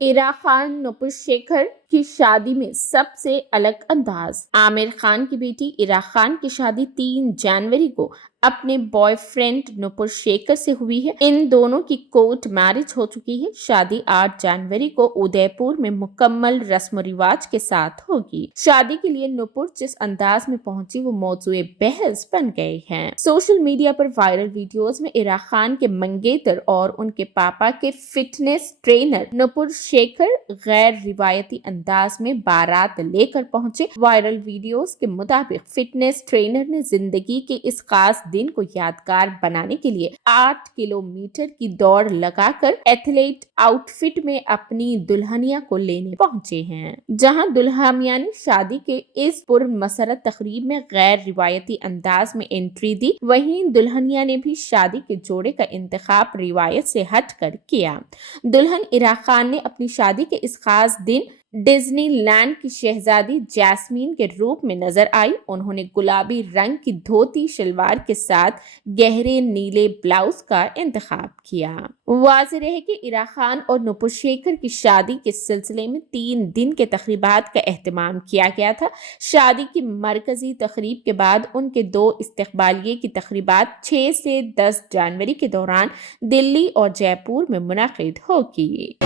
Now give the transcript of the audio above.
इरा खान नुपुर शेखर की शादी में सबसे अलग अंदाज। आमिर खान की बेटी इरा खान की शादी 3 जनवरी को अपने बॉयफ्रेंड नुपुर शेखर से हुई है। इन दोनों की कोर्ट मैरिज हो चुकी है। शादी 8 जनवरी को उदयपुर में मुकम्मल रस्म रिवाज के साथ होगी। शादी के लिए नुपुर जिस अंदाज में पहुंची वो मौजूए बहस बन गए हैं। सोशल मीडिया पर वायरल वीडियोस में इरा खान के मंगेतर और उनके पापा के फिटनेस ट्रेनर नुपुर शेखर गैर रिवायती अंदाज में बारात लेकर पहुंचे। वायरल वीडियोस के मुताबिक फिटनेस ट्रेनर ने जिंदगी के इस खास दिन को यादगार बनाने के लिए 8 किलोमीटर की दौड़ लगाकर एथलीट आउटफिट में अपनी दुल्हनिया को लेने पहुंचे हैं। जहां दुल्हनिया ने शादी के इस पुरमसरत तकरीब में गैर रिवायती अंदाज में एंट्री दी, वहीं दुल्हनिया ने भी शादी के जोड़े का इंतखाब रिवायत से हटकर किया। दुल्हन इरा खान ने अपनी शादी के इस खास दिन डिज्नीलैंड की शहजादी जैस्मीन के रूप में नजर आई। उन्होंने गुलाबी रंग की धोती शलवार के साथ गहरे नीले ब्लाउज का इंतखाब किया। वाज़ेह रहे कि इरा खान और नुपुर शेखर की शादी के सिलसिले में 3 दिन के तकरीबात का एहतमाम किया गया था। शादी की मरकजी तकरीब के बाद उनके 2 इस्तकबालिये की तकरीबात 6 से 10 जनवरी के दौरान दिल्ली और जयपुर में मुनक़िद होगी।